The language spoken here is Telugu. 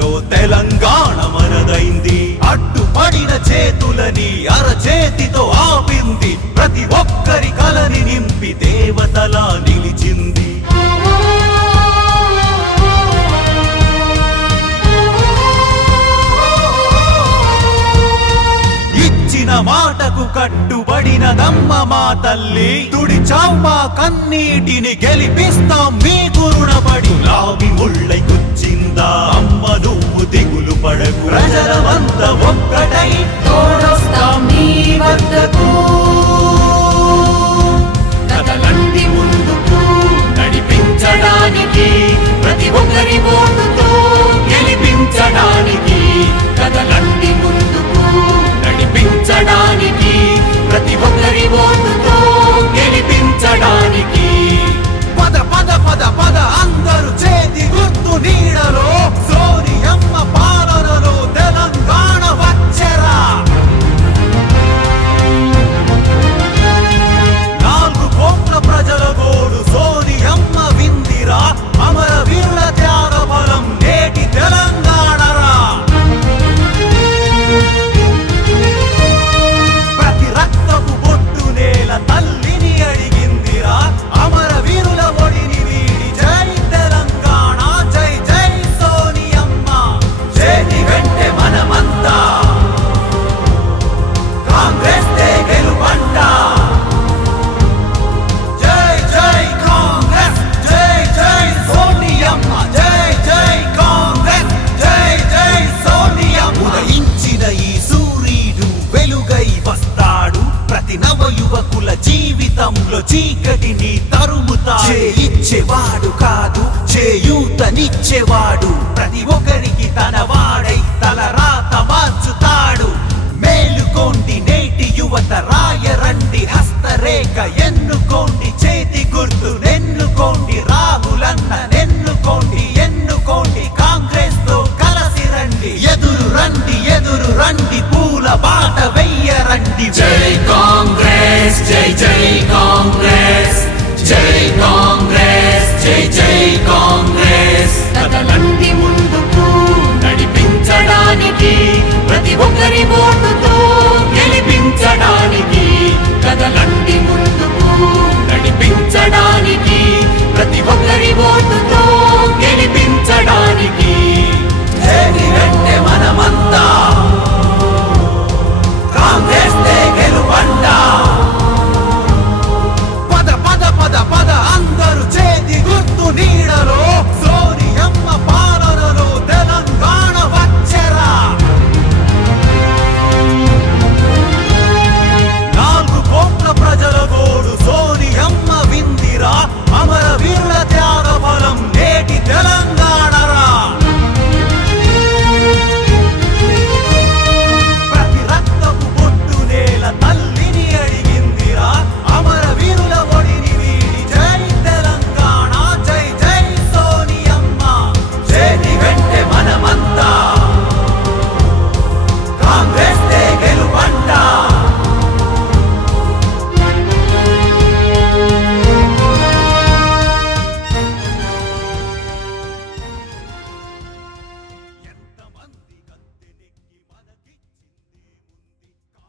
ప్రజలలో తెలంగాణ మనదైంది. అడ్డుపడిన చేతులని అరచేతితో ఆపింది. ప్రతి ఒక్కరి కలని నింపి దేవతలా నిలిచింది. ఇచ్చిన మాటకు కట్టుబడినదమ్మ మా తల్లి. తుడిచాం మా కన్నీటిని గెలిపిస్తాం మీ గురుణపడి. లావి ముళ్ళై గుచ్చిందా అమ్మ నువ్వు దిగులు పడకు. ప్రజలమంతా ఒక్కటై తోడొస్తాం నీ వద్దకు. కదలండి ముందుకు నడిపించడానికి. ప్రతి ఒక్కరి ఓటుతో గెలిపించడానికి. కదలండి ముందుకు నడిపించడానికి. ప్రతి ఒక్కరి ఓటుతో గెలిపించడానికి. పద పద పద పద అందరూ చేతి గుర్తు నీడలో. సోనియమ్మ పాలనలో తెలంగాణ వచ్చెరా. 4 కోట్ల ప్రజల గోడు సోనియమ్మ విందిరా. అమర వీరుల త్యాగ ఫలం నేటి తెలంగాణరా. ప్రతి రక్తపు బొట్టు నేల తల్లిని అడిగిందిరా. అమర వీరుల ఒడిని వీడి జై తెలంగాణ జై జై సోనియమ్మ. చేతి వెంటే మనమంతా కాంగ్రెస్ దే గెలుపంట. జై జై కాంగ్రెస్ జై జై సోనియమ్మ. జై జై కాంగ్రెస్ జై జై సోనియమ్మ. ఉదయించిన ఈ సూర్యుడు వెలుగై వస్తాడు. ప్రతి నవ యువకుల జీవితంలో చీకటిని తరుముతా. చేయిచ్చేవాడు కాదు చేయూతనిచ్చేవాడు. ప్రతి ఒక్కరికి తన వాడై తలరాత మార్చుతాడు. మేలుకోండి నేటి యువత రాయరండి హస్తరేఖ ఎన్నుకోండి. చేతి గుర్తు నెన్నుకోండి. రాహులన్న నెన్నుకోండి. ఎన్నుకోండి కాంగ్రెస్ తో కలసి రండి. ఎదురు రండి పూల బాట వెయ్యరండి. జై కాంగ్రెస్ జై జై కాంగ్రెస్. జై కాంగ్రెస్ జై జై కాంగ్రెస్. కదలండి